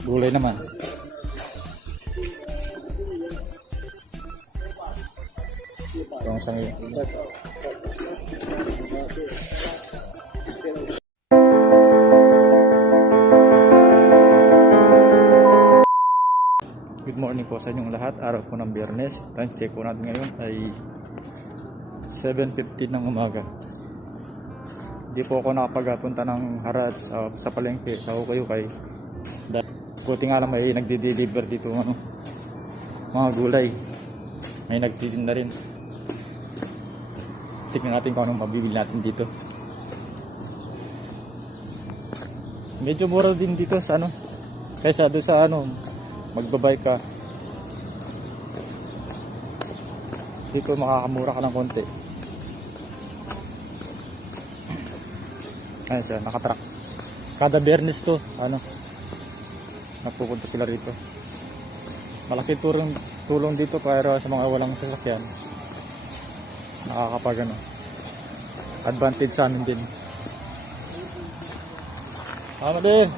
Gulay naman. Yung isang good morning po sa inyong lahat. Araw po ng Biyernes. Time check po natin ngayon ay 7:15 ng umaga. Hindi po ako nakapagpunta ng harad sa palengke sa Ukay-Ukay. Buti nga lang may nagdi-deliver dito mga gulay. May nagtitinda rin. Tignan natin kung anong mabibili natin dito. Medyo mura din dito sa kaysa doon sa magbabike ka. Dito makakamura ka ng konti. Ayun siya, nakatrack. Kada Biyernes to, napupunta sila rito. Malaki tulong dito para sa mga walang sasakyan. Nakakapag advantage sa amin din. Tama din.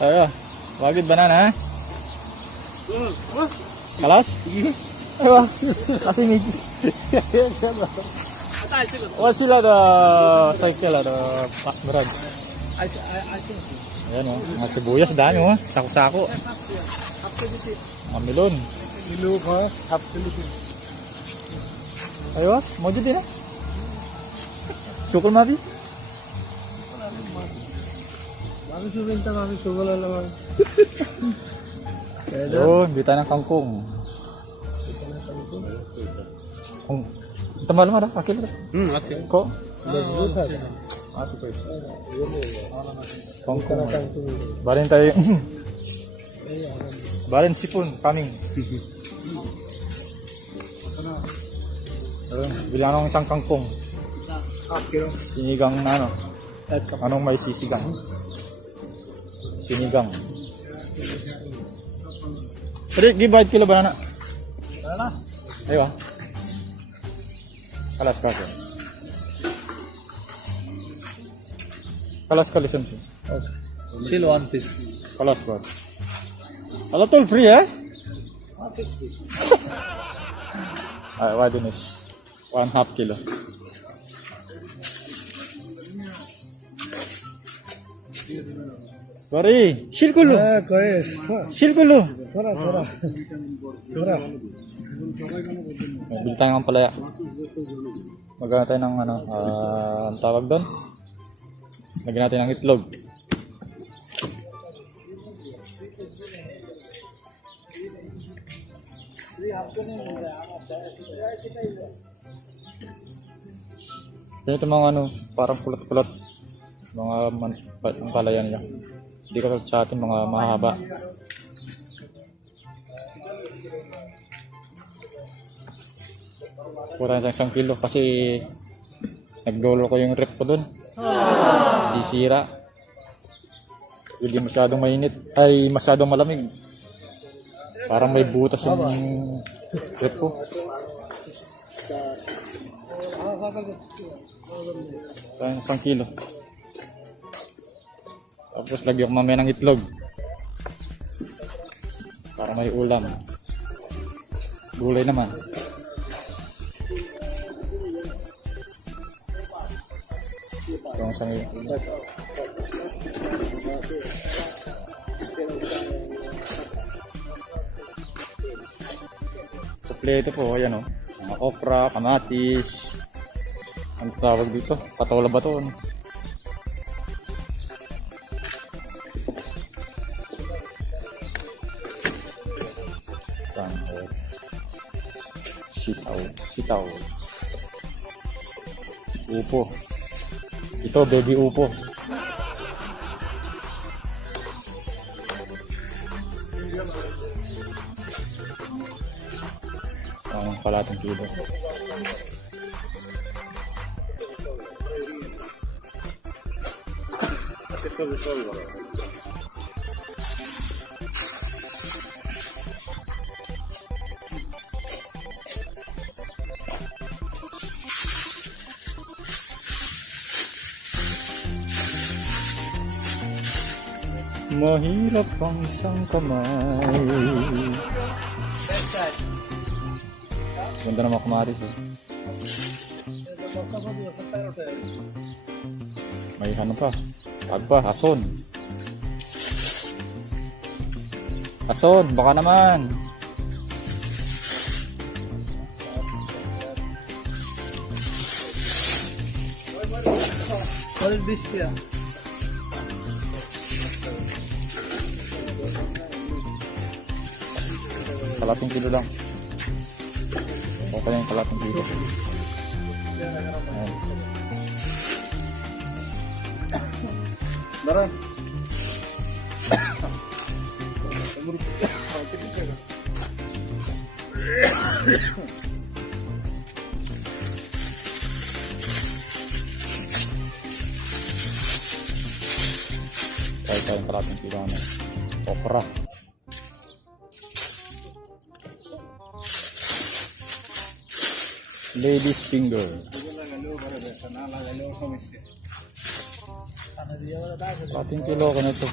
Ayo, wagid banana ha? Kalas? Ayo, kasi medyo. Wala sila da cycle da merag. Ayan mga sibuyas dami sako-sako. Mga melon. Milo pa, absolutely. Ayo, mau din na. Sukol mabi? Mami subenta mami sukol lang. Yun, bita ng kangkong. Tamal mana akil ba? Akil. Ko? Kangkong. Barin tayo. Barin sipon kami. Bilang ng isang kangkong. Sinigang na anong may sisigang? Sinigang. Pero gibahit kilo banana. Banana? Ayo. Kalas ka. Kalas ka listen. Silo antes. Kalas ka. Ala tol free eh? Ay, wadinis. 1/2 kilo. Bari, shilkulo. Shilkulo. Sura. Bili tayo ng palaya. Magana tayo ng ang tawag doon. Lagyan natin ng itlog. Ito mga parang pulat-pulat. Mga ang palaya niya. Hindi ka sa atin mga mahaba. Kurang sa 1 kilo kasi nagdolo ko yung rep ko dun. Sisira. Hindi masyadong mainit ay masyadong malamig. Parang may butas yung rep ko. Kurang 1 kilo. Tapos lagyan ko mamaya ng itlog. Para may ulam. Gulay naman. Yung isang kompleto po, ayan mga okra, kamatis, ang tawag dito, patola ba ito? Sitaw, upo. Ito baby upo. Ang kalating kilo. Mahirap ang isang kamay. Ganda naman kumaris eh. May ano pa? Tag pa, ason. Ason, baka naman. What is this here? Kalating kilo lang. Okay yung kalating kilo. Ayan. Daran. Kaya tayong kalating kilo na okra. Ladies finger. Kalating kilo ko na ito.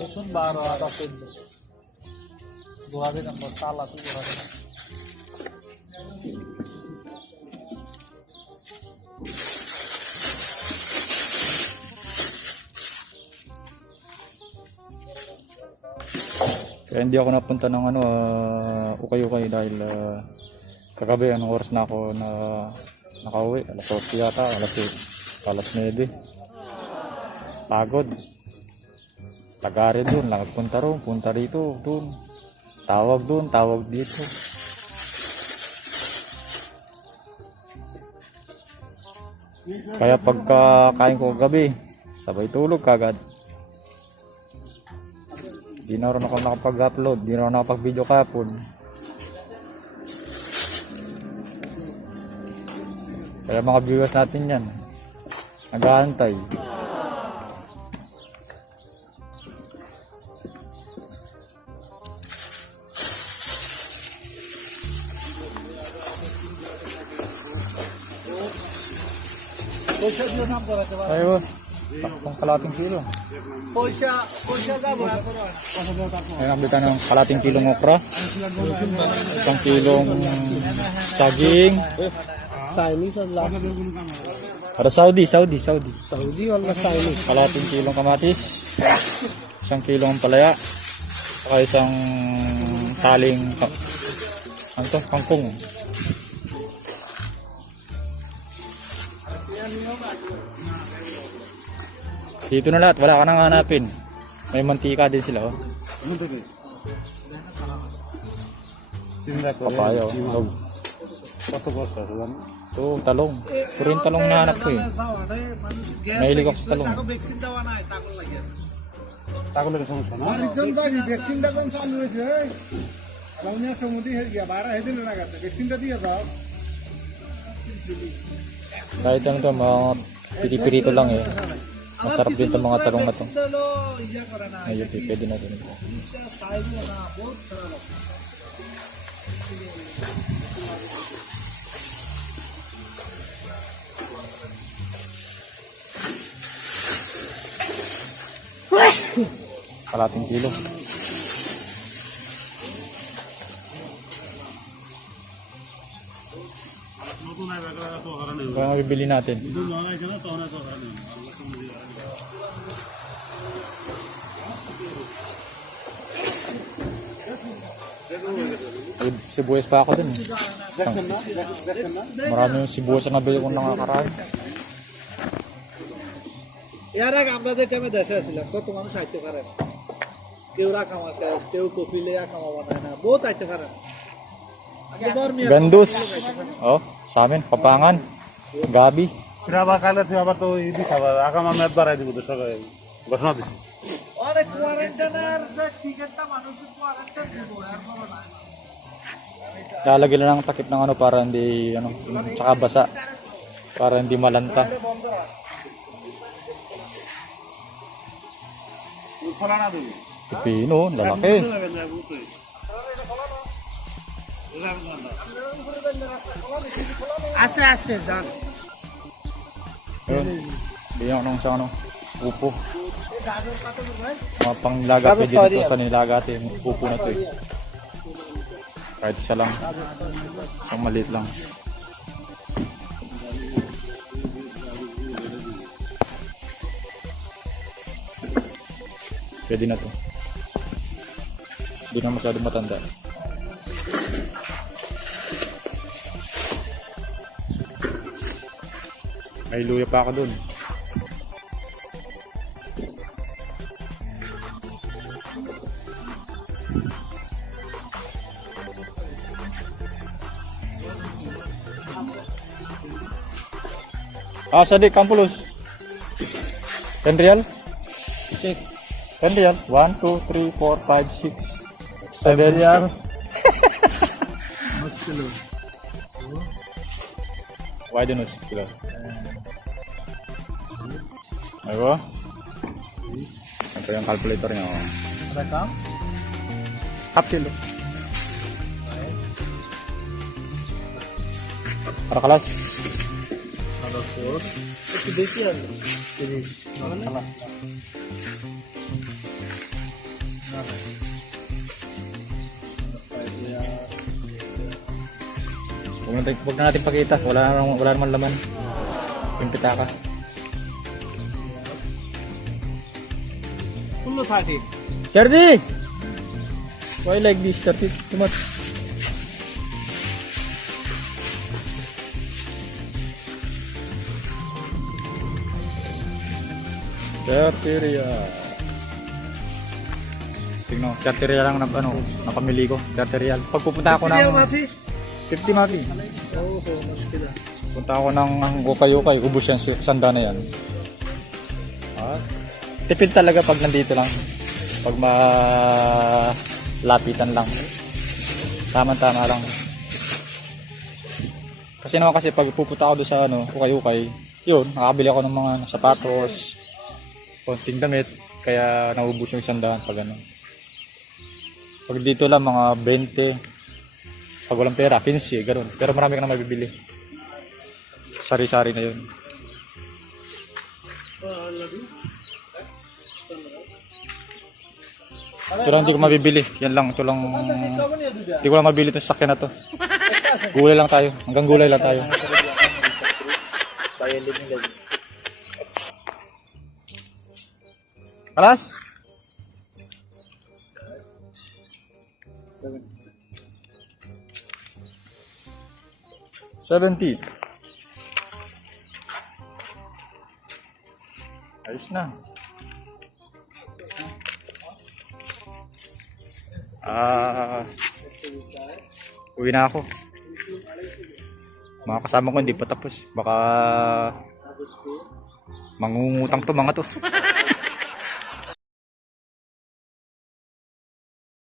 लहसुन 12 आधा पेट गुआवे का मसाला तो गुआवे Kaya hindi ako napunta ng ano, ukay-ukay dahil kagabi anong oras na ako na nakauwi, alas 8 yata, alas 9. Pagod. Tagare doon, nagpunta roon, punta rito, doon. Tawag dito. Kaya pagka kain ko kagabi, sabay tulog kagad. Di na rin ako nakapag-upload, di na rin nakapag-video kapon. Kaya mga viewers natin yan, nag-aantay. Porsche जो नाम करा था Ayo, taksong kalating kilo. Porsche का बोला Ayan, nabita ng kalating kilong okra. Isang kilong saging. Chinese और last Para Saudi. Saudi वाला Chinese Kalating kilong kamatis. Isang kilong palaya. Saka isang taling ano to? Kangkong. Dito na lahat, wala ka nang hanapin. May mantika din sila, oh. Papaya, oh. Log. Ito, talong. Ito rin talong na hanap ko, eh. Mahilig ako sa talong. Kahit ano to, mga pirito lang, eh. Masarap din itong mga talong na to. Ayun, pwede natin ito. Kalating kilo. Ito ang bibili natin. Ay, sibuyas pa ako dun. Marami yung sibuyas na nabili kong nakakaroon. यार আমরা যে টাইমে দেশে আসছিলাম কত মানুষ আইতে পারে না কেউ রাখা মাছ খায় কেউ কফি লেয়া খাওয়া বানায় না বহুত আইতে পারে না Gandus. Oh, sa amin, papangan. Gabi. Pinaba kala tuh abar tuh ini sabar. Aka mama barai di butuh sore. Gosna disi. অনেক কোয়ারেন্টাইনার যে টিকেটটা মানুষের কোয়ারেন্টাইন দিব আর বড় না Lalagyan lang ng takip ng ano para hindi ano, tsaka basa. Para hindi malanta. Fulana dulu. Pipino, lalaki. আছে আছে জান Ayun. Bigyan ko ng isang ano, upo. Mga panglaga pwede dito sa nilaga ito. Yung upo na ito eh. Kahit isa lang. Ang maliit lang. Pwede na to. Hindi na masyadong matanda. May luya pa ako dun. Sadik, Kampulos. 10 real? Check. 10 real? 1, 2, 3, 4, 5, 6, 7 real. Muskilo. Why don't you kilo? Ayo. Ito yung calculator niya. Oh. Ada kam? Half kilo. Para kelas. Ada 4. Itu basian. Jadi, mana? Huwag na natin pakita. Wala naman laman. Yung pitaka. Full 30. Yardi! Why like this? 30 too much. Charteria. Tingnan, charteria lang napamili ko. Charteria. Pag pupunta ako ng Kaya mafi? 50 mapi. Oh, muskila. Punta ako ng Ukay-Ukay, ubos yan, sanda na yan. Tipid talaga pag nandito lang. Pag malapitan lang. Tama-tama lang. Kasi pag pupunta ako doon sa Ukay-Ukay, yun, nakabili ako ng mga sapatos, konting damit, kaya naubos yung sandahan pag ano. Pag dito lang mga 20, pag walang pera, 15, gano'n. Pero marami ka na mabibili. Sari-sari na yun. Ito lang hindi ko mabibili. Yan lang. Ito lang. Hindi ko lang mabili itong sakyan na to. Gulay lang tayo. Hanggang gulay lang tayo. Alas? 70. Ayos na. Uwi na ako. Mga kasama ko hindi pa tapos. Baka mangungutang to mga to.